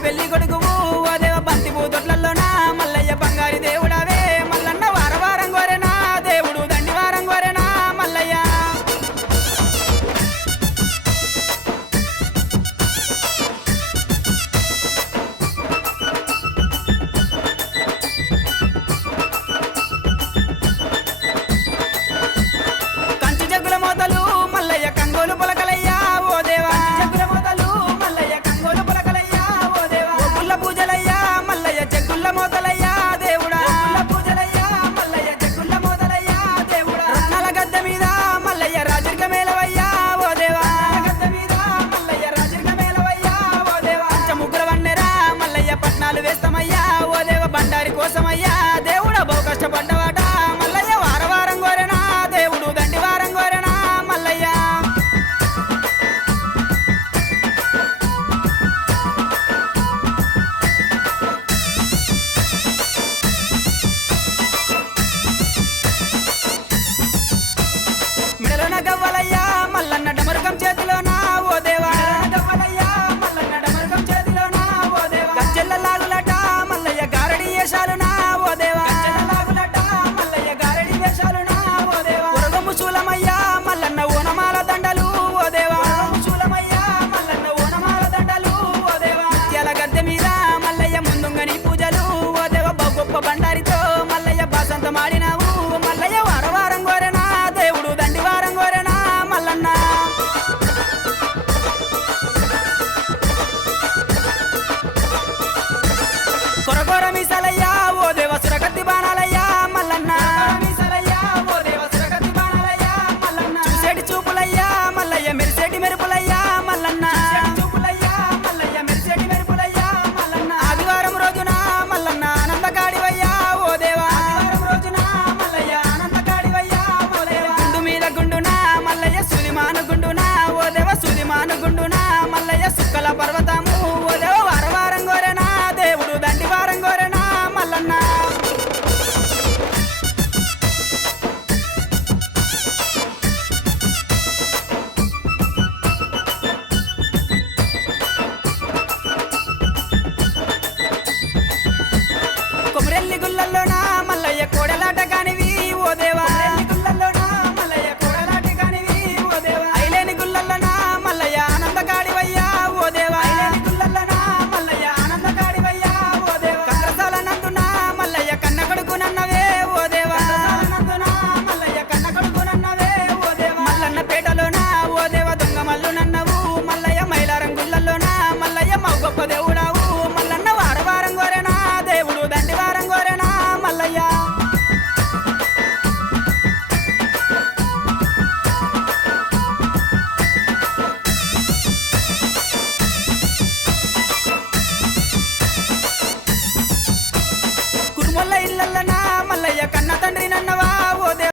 peligro de Guasamaya. మానుగుండునా? ఓ దేవ సులిమాను మానుగుండునా? మల్లయ్య సుక్కల పర్వత తండ్రి నన్నవా?